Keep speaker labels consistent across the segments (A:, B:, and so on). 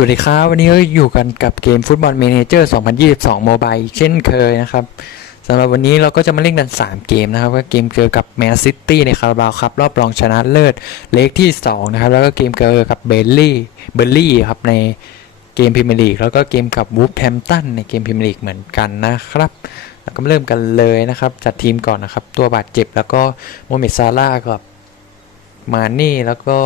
A: สวัสดีครับ วันนี้ก็อยู่กันกับเกมฟุตบอลเมนเจอร์ 2022 โมบายเช่นเคยนะครับสำหรับวันนี้เราก็จะมาเล่นกัน 3 เกมนะครับ ก็เกมเจอกับแมนซิตี้ในคาราบาวครับ รอบรองชนะเลิศเลกที่ 2 นะครับ แล้วก็เกมเจอกับเบลลี่เบลลี่ครับในเกมพรีเมียร์ลีกแล้วก็เกมกับวูฟแฮมตันในเกมพรีเมียร์ลีกเหมือนกันนะครับแล้วก็เริ่มกันเลยนะครับ จัดทีมก่อนนะครับ ตัวบาดเจ็บแล้วก็โมเมดซาร่ากับมาเน่แล้วก็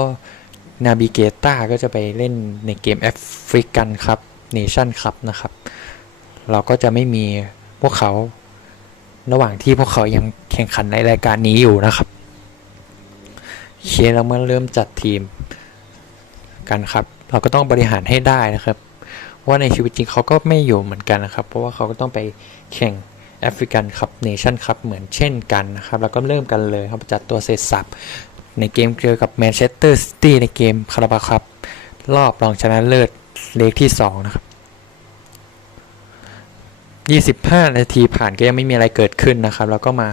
A: นาบิเกต้าก็จะไปเล่นในเกมแอฟริกันครับเนชั่นครับนะครับ เราก็จะไม่มีพวกเขาระหว่างที่พวกเขายังแข่งขันในรายการนี้อยู่นะครับโอเคเรามาเริ่มจัดทีมกันครับ เราก็ต้องบริหารให้ได้นะครับ ว่าในชีวิตจริงเขาก็ไม่อยู่เหมือนกันนะครับ เพราะว่าเขาก็ต้องไปแข่งแอฟริกันคัพเนชั่นคัพเหมือนเช่นกันนะครับ แล้วก็เริ่มกันเลยครับจัดตัวเสร็จสับ ในเกมเจอกับแมนเชสเตอร์ซิตี้ในเกมคาราบาครับ รอบรองชนะเลิศเลขที่ 2 นะครับ 25 นาทีผ่านก็ยังไม่มีอะไรเกิดขึ้นนะครับ แล้วก็มา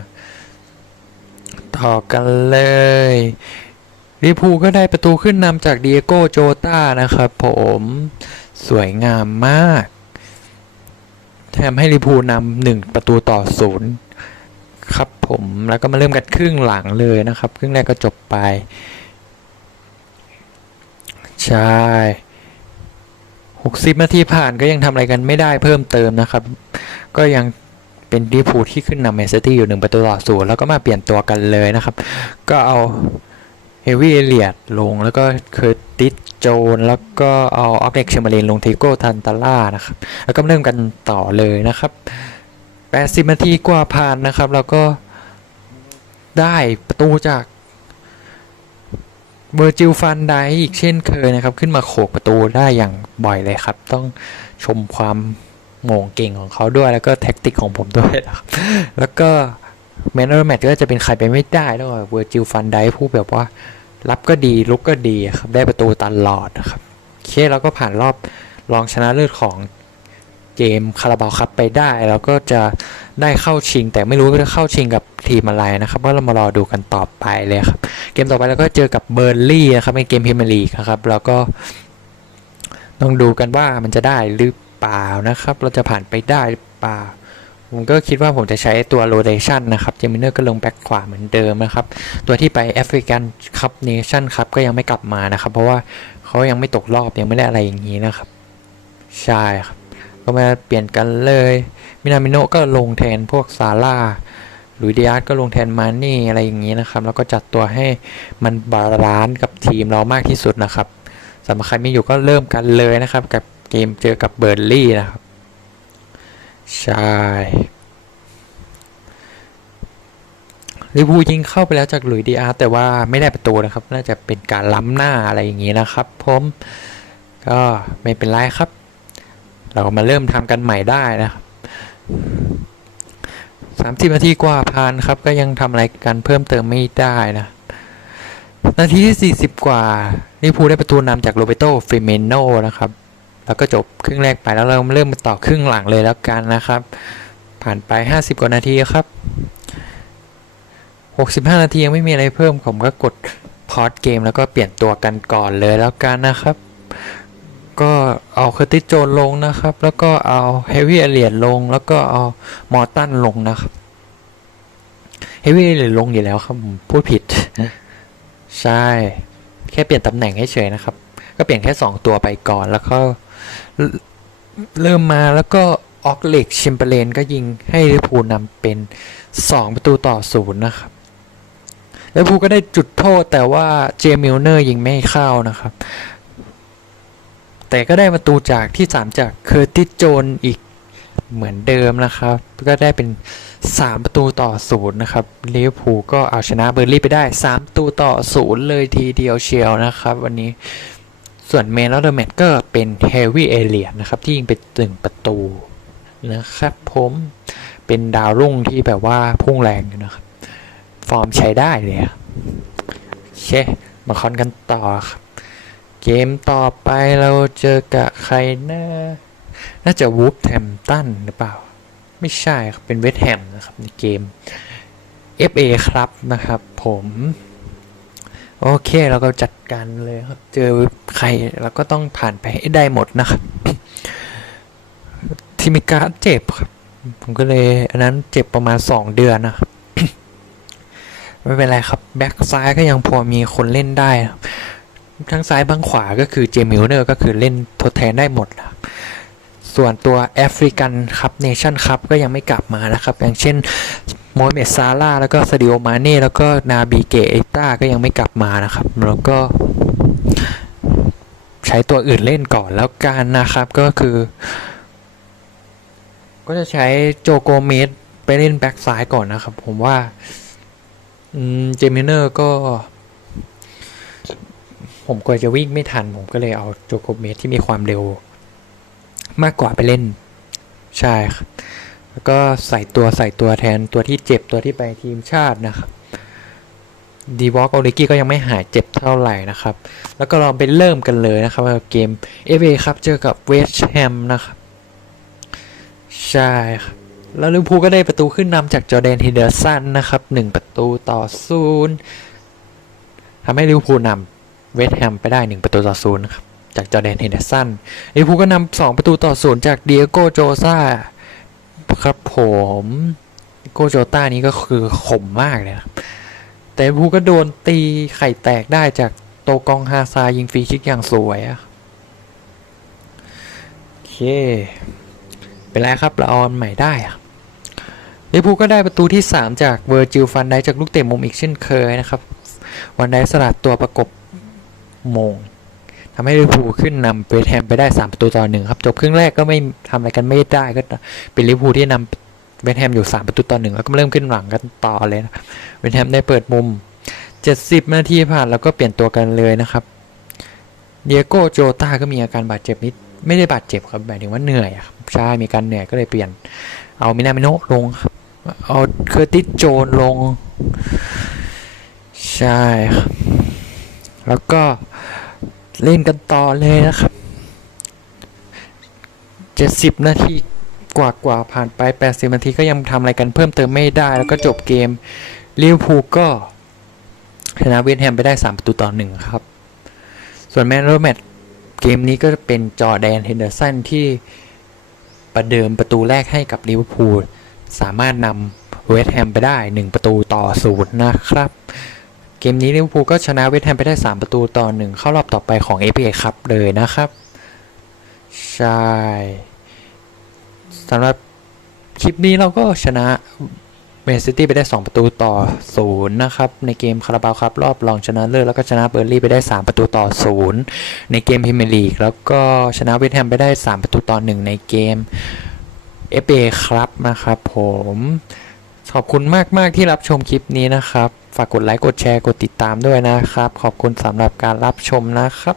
A: ต่อกันเลยลิพูก็ได้ประตูขึ้นนำจากเดียโกโจต้านะครับผมสวยงามมากทำให้ลิพูนำหนึ่งประตูต่อศูนย์ ครับผมแล้วก็มาเริ่มกันครึ่งหลังเลยนะครับ ครึ่งแรกก็จบไป ใช่หกสิบนาทีผ่านก็ยังทำอะไรกันไม่ได้เพิ่มเติมนะครับ ก็ยังเป็นดีพูที่ขึ้นนำแมนซิตี้อยู่หนึ่งประตูต่อศูนย์แล้วก็มาเปลี่ยนตัวกันเลยนะครับ ก็เอาเฮวี่เอเลียดลงแล้วก็เคอร์ติสโจน แล้วก็เอาออกเด็กเชมาเลนลงเทโก้ทันตาล่านะครับ แล้วก็เริ่มกันต่อเลยนะครับ 80นาทีกว่าผ่านนะครับ แล้วก็ได้ประตูจากเบอร์จิลฟันไดอีกเช่นเคยนะครับ ขึ้นมาโขกประตูได้อย่างบ่อยเลยครับ ต้องชมความโง่งเก่งของเขาด้วยแล้วก็แท็กติกของผมด้วยนะครับแล้วก็แมนเนอร์แมตก็จะเป็นใครไปไม่ได้แล้วเบอร์จิลฟันไดผู้แบบว่า รับก็ดีลุกก็ดีครับ ได้ประตูตลอดนะครับโอเคแล้วก็ผ่านรอบรองชนะเลิศของ เกมคาราบาวคัพไปได้แล้วก็จะได้เข้าชิง แต่ไม่รู้ว่าจะเข้าชิงกับทีมอะไรนะครับก็เรามารอดูกันต่อไปเลยครับ เกมต่อไปเราก็เจอกับเบอร์ลี่นะครับในเกมพรีเมียร์ลีกนะครับแล้วก็ต้องดูกันว่ามันจะได้หรือเปล่านะครับ เราจะผ่านไปได้หรือเปล่าผมก็คิดว่าผมจะใช้ตัวโรเ t ชันนะครับเจมิเนอร์ก็ลงแบ็คขวาเหมือนเดิมนะครับ ตัวที่ไปแอฟริกันคัพเนชั่นครับก็ยังไม่กลับมานะครับ เพราะว่าเขายังไม่ตกรอบยังไม่ได้อะไรอย่างนี้นะครับ ใช่ครับ ก็มาเปลี่ยนกันเลย มินามิโนก็ลงแทนพวกซาร่าหรือดิอาร์ตก็ลงแทนมานี่อะไรอย่างนี้นะครับ แล้วก็จัดตัวให้มันบาลานซ์กับทีมเรามากที่สุดนะครับสำหรับใครไม่อยู่ก็เริ่มกันเลยนะครับ กับเกมเจอกับเบอร์ลี่นะครับ ใช่ลิเวอร์พูยิงเข้าไปแล้วจากหลุยดีอาร์ตแต่ว่าไม่ได้ประตูนะครับ น่าจะเป็นการล้ำหน้าอะไรอย่างนี้นะครับผมก็ไม่เป็นไรครับ เรามาเริ่มทำกันใหม่ได้นะครับสามสิบนาทีกว่าผ่านครับ ก็ยังทำอะไรกันเพิ่มเติมไม่ได้นะ นาทีที่ 40 กว่าลิเวอร์พูลได้ประตูนำจากโรเบโตเฟเมโนนะครับ แล้วก็จบครึ่งแรกไปแล้วเราเริ่มมาต่อครึ่งหลังเลยแล้วกันนะครับ ผ่านไป 50 กว่านาทีครับ 65 นาทียังไม่มีอะไรเพิ่มผมก็กดพอดเกมแล้วก็เปลี่ยนตัวกันก่อนเลยแล้วกันนะครับ ก็เอาเคอร์ติสโจนลงนะครับ แล้วก็เอาเฮฟวี่เอเลียดลง แล้วก็เอามอร์ตันลงนะครับเฮฟวี่เอเลียดลงอยู่แล้วครับพูดผิด ใช่ แค่เปลี่ยนตำแหน่งให้เฉยนะครับ ก็เปลี่ยนแค่ 2 ตัวไปก่อนแล้วก็เริ่มมาแล้วก็ออกเล็กชิมเปเลนก็ยิงให้ลิเวอร์พูลนำเป็น 2 ประตูต่อศูนย์นะครับลิเวอร์พูลก็ได้จุดโทษแต่ว่าเจมิลเนอร์ยิงไม่เข้านะครับ แต่ก็ได้ประตูจากที่ 3 จากเคอร์ติสโจนอีกเหมือนเดิมนะครับ ก็ได้เป็น 3 ประตูต่อศูนย์นะครับลิเวอร์พูลก็เอาชนะเบอร์ลี่ไปได้ 3 ประตูต่อศูนย์เลยทีเดียวเชียวนะครับ วันนี้ส่วนเมนแล้วเดอร์แมตก็เป็นเฮฟวี่เอเลียนะครับ ที่ยิงไปตึงประตูนะครับผมเป็นดาวรุ่งที่แบบว่าพุ่งแรงอยู่นะครับ ฟอร์มใช้ได้เลยอะโอเคมาคอนกันต่อครับ เกมต่อไปเราเจอกับใครนะน่าจะวูฟแฮมตันหรือเปล่า ไม่ใช่ครับ เป็นเวสแฮมนะครับ ในเกม FA ครับนะครับผม โอเคเราก็จัดการเลยครับ เจอใครเราก็ต้องผ่านไปให้ได้หมดนะครับ ที่มีการเจ็บครับ ผมก็เลยอันนั้นเจ็บประมาณสองเดือนนะครับ ไม่เป็นไรครับ แบ็กซ้ายก็ยังพอมีคนเล่นได้ครับ ทั้งซ้ายบ้างขวาก็คือเจมิลเนอร์ก็คือเล่นทดแทนได้หมดนะครับส่วนตัวแอฟริกันครับเนชั่นครับก็ยังไม่กลับมานะครับ อย่างเช่นโมฮัมเหม็ดซาร่าแล้วก็ซาดิโอมาเน่แล้วก็นาบีเกเอต้าก็ยังไม่กลับมานะครับ แล้วก็ใช้ตัวอื่นเล่นก่อนแล้วกันนะครับก็คือ ก็จะใช้โจโกเมสไปเล่นแบ็กซ้ายก่อนนะครับ ผมว่าเจมิเนอร์ก็ ผมกลัวจะวิ่งไม่ทัน ผมก็เลยเอาโจโกเมสที่มีความเร็ว มากกว่าไปเล่น ใช่ครับแล้วก็ใส่ตัวใส่ตัวแทนตัวที่เจ็บตัวที่ไปทีมชาตินะครับดีวอล์กโอลิกี้ก็ยังไม่หายเจ็บเท่าไหร่นะครับ แล้วก็เราไปเริ่มกันเลยนะครับกับเกมเอฟเอครับเจอกับเวสแฮมนะครับ ใช่ครับแล้วลิเวอร์พูลก็ได้ประตูขึ้นนำจากจอแดนฮิเดอร์สันนะครับหนึ่งประตูต่อศูนย์ทำให้ลิเวอร์พูลนำ เวสต์แฮมไปได้หนึ่งประตูต่อศูนย์นะครับ จากจอแดนเฮนเดอร์สันลิเวอร์พูลก็นำสองประตูต่อศูนย์จากเดียโกโจซาครับผมโกโจต้านี้ก็คือขมมากเลยนะครับแต่ลิเวอร์พูลก็โดนตีไข่แตกได้จากโตกองฮาซายิงฟรีคิกอย่างสวยอะโอเคเป็นไรครับเราเอาอันใหม่ได้อะลิเวอร์พูลก็ได้ประตูที่ 3 จากเวอร์จิลฟันไดจากลูกเตะมุมอีกเช่นเคยนะครับ วันไดสลัดตัวประกบ โมงทำให้ลิเวอร์พูลขึ้นนำเวสต์แฮมไปได้ 3 ประตูต่อหนึ่งครับจบครึ่งแรกก็ไม่ทำอะไรกันไม่ได้ก็เป็นลิเวอร์พูลที่นำเวสต์แฮมอยู่ 3 ประตูต่อหนึ่งแล้วก็เริ่มขึ้นหลังกันต่อเลยนะเวสต์แฮมได้เปิดมุม 70 นาทีผ่านแล้วก็เปลี่ยนตัวกันเลยนะครับเดียโกโจตาก็มีอาการบาดเจ็บนิดไม่ได้บาดเจ็บครับหมายถึงว่าเหนื่อยครับใช่มีการเหนื่อยก็เลยเปลี่ยน เอามินามิโนลงครับเอาเคอร์ติสโจนลง ใช่ครับ แล้วก็เล่นกันต่อเลยนะครับ70นาทีกว่ากว่าๆผ่านไป 80 นาทีก็ยังทำอะไรกันเพิ่มเติมไม่ได้ แล้วก็จบเกมลิเวอร์พูลก็ชนะเวสต์แฮมไปได้ 3 ประตูต่อหนึ่งครับ ส่วนแมนโรแมตเกมนี้ก็จะเป็นจอแดนเฮนเดอร์สันที่ประเดิมประตูแรกให้กับลิเวอร์พูลสามารถนำเวสต์แฮมไปได้ 1 ประตูต่อศูนย์นะครับ เกมนี้ลิเวอร์พูลก็ชนะเวสต์แฮมไปได้ 3 ประตูต่อ1เข้ารอบต่อไปของ FA ครับเลยนะครับ ใช่สำหรับคลิปนี้เราก็ชนะแมนซิตี้ไปได้ 2 ประตูต่อศูนย์นะครับ ในเกมคาราบาวครับ รอบรองชนะเลิศแล้วก็ชนะเบอร์ลี่ไปได้ 3 ประตูต่อศูนย์ในเกมพรีเมียร์ลีกแล้วก็ชนะเวสต์แฮมไปได้ 3 ประตูต่อ1ในเกม FA ครับนะครับผมขอบคุณมาก ๆ ที่รับชมคลิปนี้นะครับ ฝากกดไลค์กดแชร์กดติดตามด้วยนะครับ ขอบคุณสำหรับการรับชมนะครับ